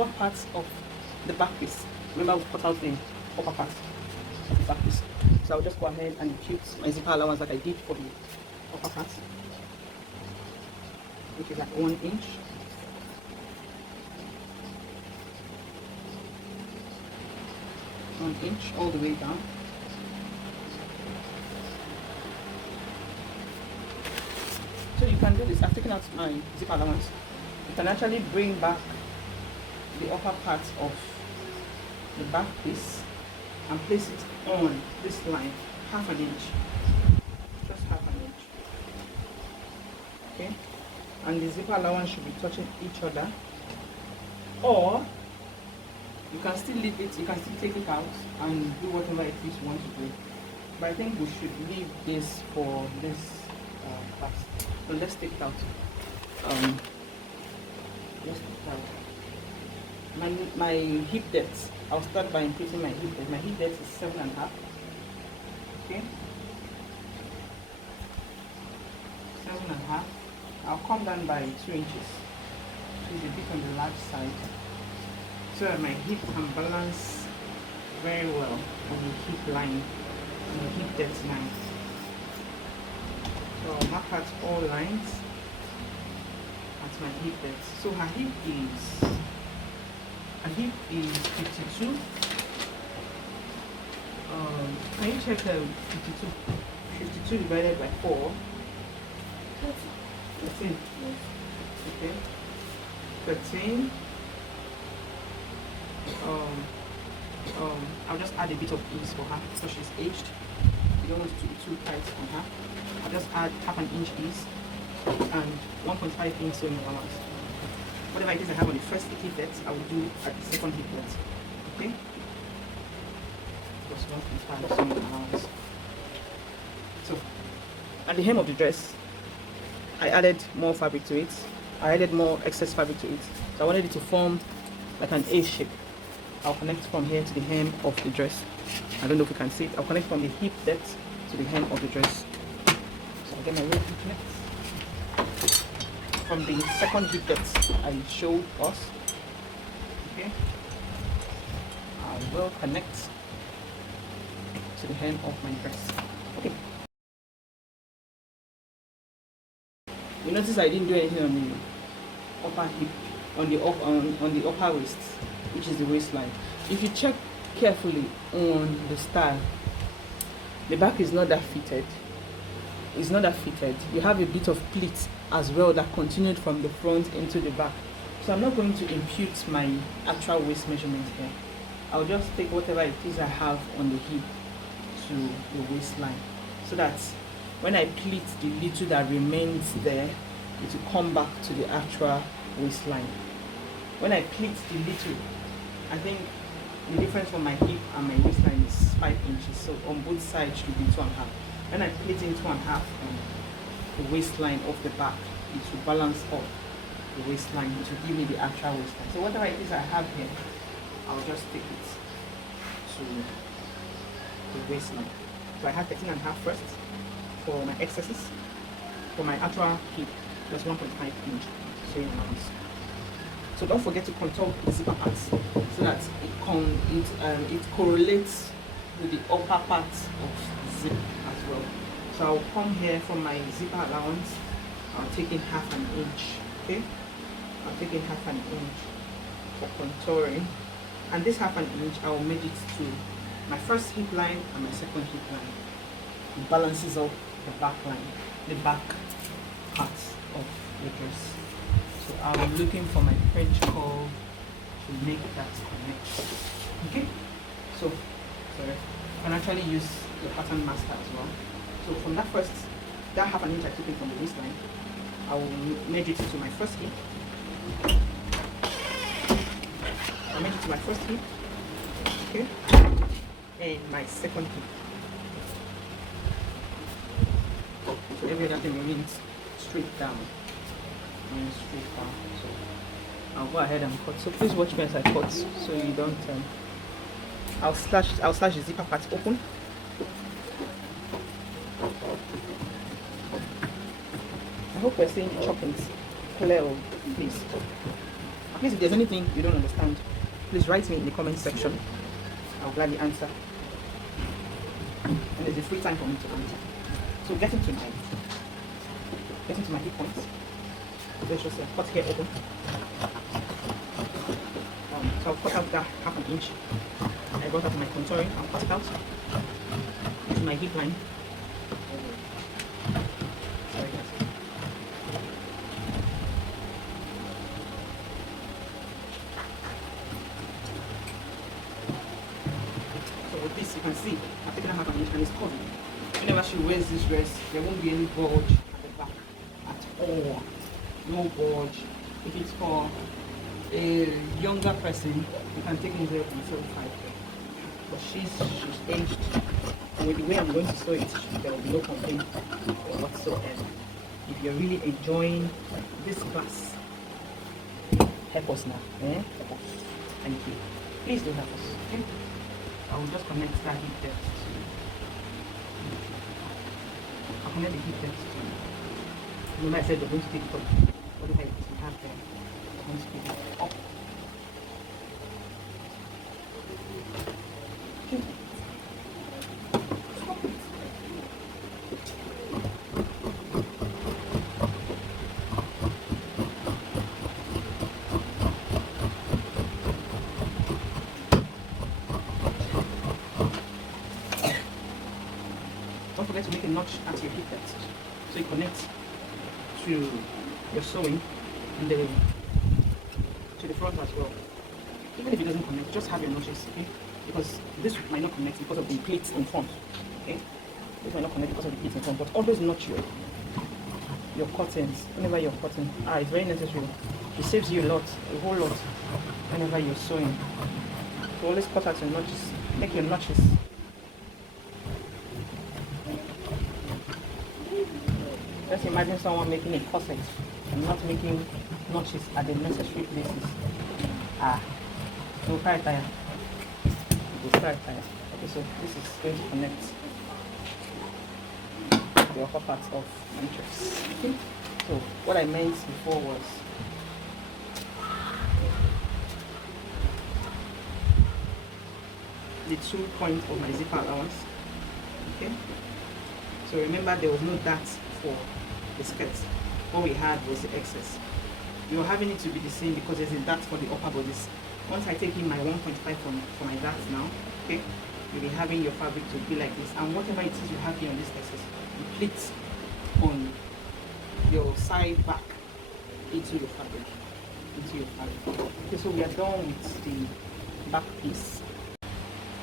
lower parts of the back piece. Remember, we cut out the upper part of the back piece. So I'll just go ahead and impute my zipper allowance like I did for the upper part, which is like 1 inch. All the way down. So you can do this. I've taken out my zip allowance. You can actually bring back the upper part of the back piece and place it on this line, half an inch, just half an inch. Okay, and the zipper allowance should be touching each other, or you can still leave it, you can still take it out and do whatever it is you want to do. But I think we should leave this for this class. So let's take it out. Let's take it out. My hip depth, I'll start by increasing my hip depth. My hip depth is 7.5. Okay. 7.5. I'll come down by 2 inches. It's a bit on the large side, so that my hip can balance very well on the hip line, on the hip depth line. So I'll mark out all lines at my hip depth. So her hip is 52. Can you check 52? 52 divided by 4. 13. Okay. 13. I'll just add a bit of ease for her because she's aged. You don't want it to be too tight on her. I'll just add half an inch ease and 1.5 inch sewing allowance. Whatever it is I have on the first hip depth, I will do at the second hip depth. Okay? Just 1.5 sewing allowance. So, at the hem of the dress, I added more fabric to it. I added more excess fabric to it. So I wanted it to form like an A shape. I'll connect from here to the hem of the dress. I don't know if you can see it. I'll connect from the hip depth to the hem of the dress. So I'll get my rope to connect. From the second hip depth I showed us. Okay. I will connect to the hem of my dress. Okay. You notice I didn't do anything on the upper hip, on the upper waist, which is the waistline. If you check carefully on the style, the back is not that fitted. It's not that fitted. You have a bit of pleat as well that continued from the front into the back. So I'm not going to impute my actual waist measurement here. I'll just take whatever it is I have on the hip to the waistline, so that when I pleat the little that remains there, it will come back to the actual waistline. When I pleat the little, I think the difference from my hip and my waistline is 5 inches. So on both sides should be 2.5. When I pleat in 2.5 on the waistline of the back, it will balance off the waistline, which will give me the actual waistline. So whatever it is I have here, I'll just take it to the waistline. So I have 13.5 first for my excesses. For my actual hip, that's 1.5 inch sewing allowance. So don't forget to contour the zipper parts so that it correlates with the upper part of the zip as well. So I'll come here from my zipper allowance. I'll take in half an inch. Okay, I'll take in half an inch for contouring, and this half an inch I will merge it to my first hip line and my second hip line. It balances up the back line, the back part of the dress. So I'm looking for my French curve to make that connect. Okay, so sorry, I can actually use the pattern master as well. So from that half an inch I took in from the waistline, I will merge it to my first hip. I'll merge it to my first hip, okay, and my second hip. So every other thing remains straight down and straight down. So I'll go ahead and cut. So please watch me as I cut, so you don't. I'll slash the zipper part open. I hope you're seeing the choppings clear, please. Please, if there's anything you don't understand, please write me in the comment section. I'll gladly answer. And there's a free time for me to answer. So getting to my key points. Let's just cut here open. So I'll cut out that half an inch. I got out my contouring. I'll cut it out using my hip line. Sorry guys. So with this, you can see I've taken half an inch and it's covered. Whenever she wears this dress, there won't be any bulge at the back at all. No bulge. If it's for a younger person, you can take in 0.75. But she's aged, and with the way I'm going to sew it, there will be no complaint whatsoever. If you're really enjoying this class, help us now. Help us. Thank you. Please do help us. Okay? I will just connect that hip depth to. I'll connect the hip depth to. Remember I said we're going to take it up. Whatever it is we have there, we're going to pick it up. Okay. Don't forget to make a notch at your hip depth so it connects to your sewing and to the front as well. Even if it doesn't connect, just have your notches, okay? Because this might not connect because of the plates in front, okay? This might not connect because of the plates in front, but always notch your curtains whenever you're cutting. It's very necessary. It saves you a lot, a whole lot, whenever you're sewing. So always cut out your notches, make your notches. Just imagine someone making a corset and not making notches at the necessary places. So carry tire. Okay, so this is going to connect the upper part of my dress. Okay? So what I meant before was the 2 points of my zipper allowance. Okay? So remember there was no dart for the skirt. What we had was the excess. You're having it to be the same because there's a dart for the upper bodice. Once I take in my 1.5 for my darts now, okay, you'll be having your fabric to be like this. And whatever it is you have here on this excess, you pleat on your side back into your fabric. Okay, so we are done with the back piece.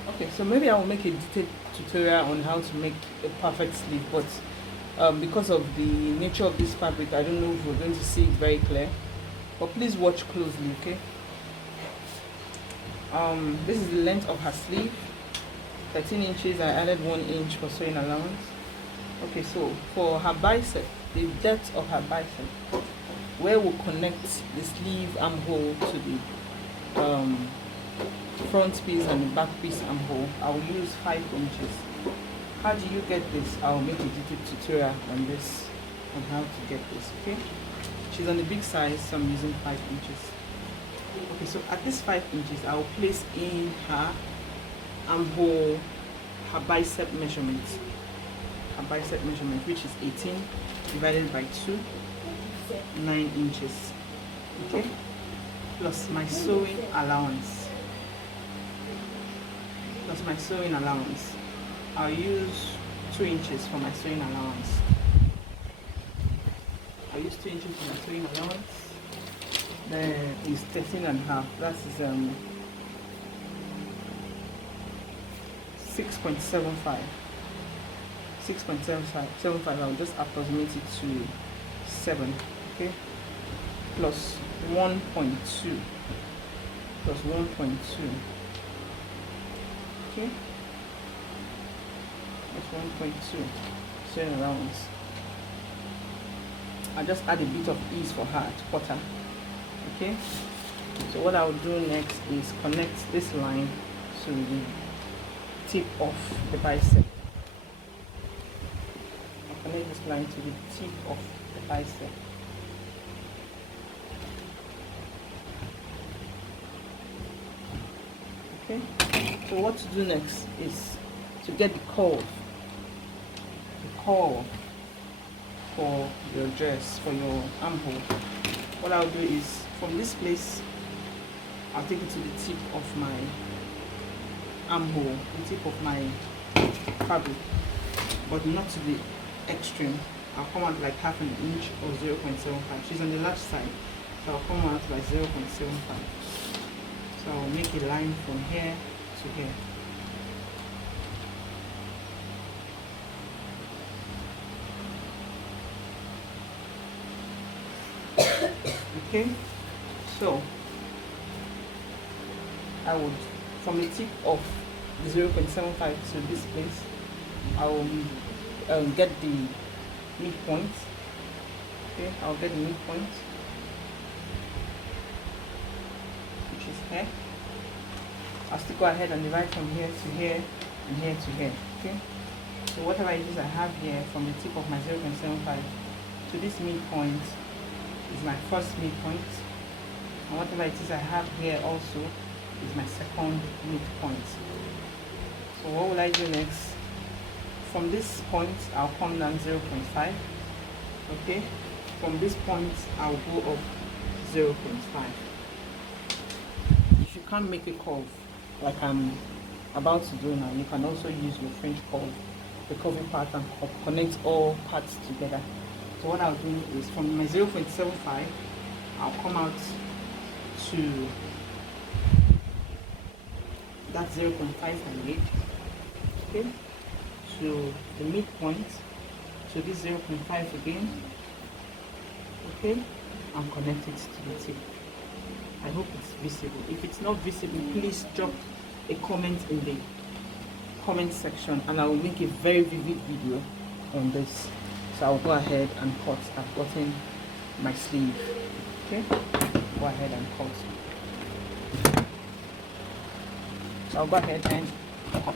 Okay, so maybe I will make a detailed tutorial on how to make a perfect sleeve, but because of the nature of this fabric, I don't know if we're going to see it very clear, but please watch closely. Okay, this is the length of her sleeve, 13 inches. I added 1 inch for sewing allowance. Okay, so for her bicep, the depth of her bicep, where we'll connect the sleeve armhole to the front piece and the back piece armhole, I'll use 5 inches. How do you get this? I'll make a detailed tutorial on this, on how to get this. Okay, she's on the big size, so I'm using 5 inches. Okay, so at this 5 inches, I'll place in her armhole her bicep measurement. Her bicep measurement, which is 18 divided by 2, 9 inches. Okay, plus my sewing allowance. I'll use 2 inches for my sewing allowance. I'll use 2 inches for my sewing allowance. There is 13 and a half. That is 6.75. 6.75. I'll just approximate it to 7. Okay, plus 1.2. Okay, that's 1.2 sewing allowance. I'll just add a bit of ease for her to quarter. Okay, so what I'll do next is connect this line to the tip of the bicep. I'll connect this line to the tip of the bicep. Okay, so what to do next is to get the curve for your dress, for your armhole. What I'll do is from this place I'll take it to the tip of my armhole, the tip of my fabric, but not to the extreme. I'll come out like half an inch or 0.75. She's on the large side, so I'll come out by 0.75. So I'll make a line from here to here. Okay, so I would, from the tip of the 0.75 to this place, I will get the midpoint. Okay, I'll get the midpoint, which is here. I'll still go ahead and divide from here to here and here to here. Okay, so whatever it is I have here from the tip of my 0.75 to this midpoint is my first midpoint, and whatever it is I have here also is my second midpoint. So what will I do next? From this point I'll come down 0.5. okay, from this point I'll go up 0.5. if you can't make a curve like I'm about to do now, you can also use your French curve, the curving part, and connect all parts together. So what I'll do is from my 0.75 I'll come out to that 0.5 I made, okay, to the midpoint, to this 0.5 again, okay, and connect it to the tip. I hope it's visible. If it's not visible, please drop a comment in the comment section and I will make a very vivid video on this. So I'll go ahead and cut. I've gotten my sleeve, okay, go ahead and cut. So I'll go ahead and cut.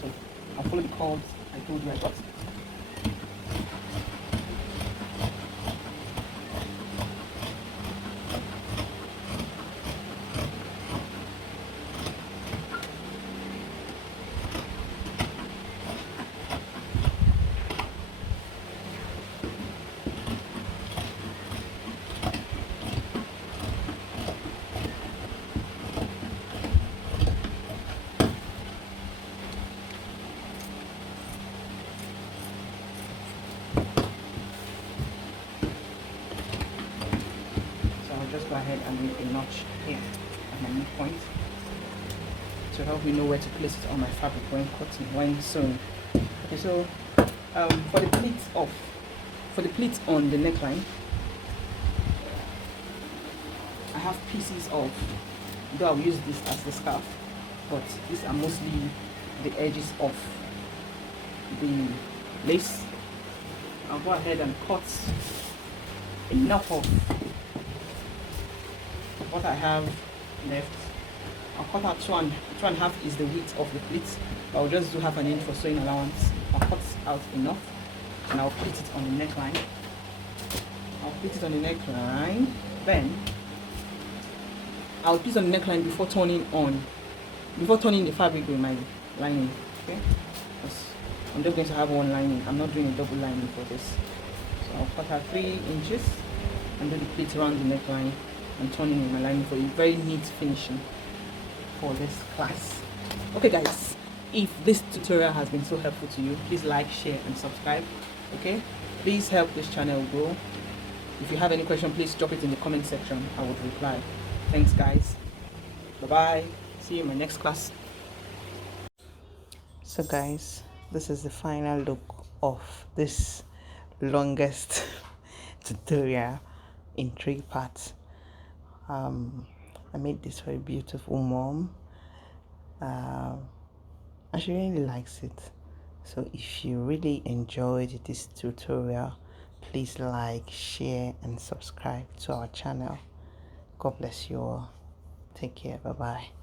So I'll follow the curves I told you I got. Just go ahead and make a notch here at my midpoint to help me know where to place it on my fabric when cutting, when sewing. Okay, so for the pleats on the neckline, I have pieces of, though I'll use this as the scarf, but these are mostly the edges of the lace. I'll go ahead and cut enough of what I have left. I'll cut out two and a half is the width of the pleats. I'll just do half an inch for sewing allowance. I'll cut out enough and I'll pleat it on the neckline. Then I'll pleat on the neckline before turning the fabric with my lining. Okay, I'm just going to have one lining. I'm not doing a double lining for this. So I'll cut out 3 inches and do the pleat around the neckline and turning in my lining for a very neat finishing for this class. Okay guys, if this tutorial has been so helpful to you, please like, share and subscribe. Okay, please help this channel grow. If you have any question, please drop it in the comment section. I would reply. Thanks guys, bye bye, see you in my next class. So guys, this is the final look of this longest tutorial in 3 parts. I made this for a beautiful mom, and she really likes it. So if you really enjoyed this tutorial, please like, share and subscribe to our channel. God bless you all. Take care. Bye bye.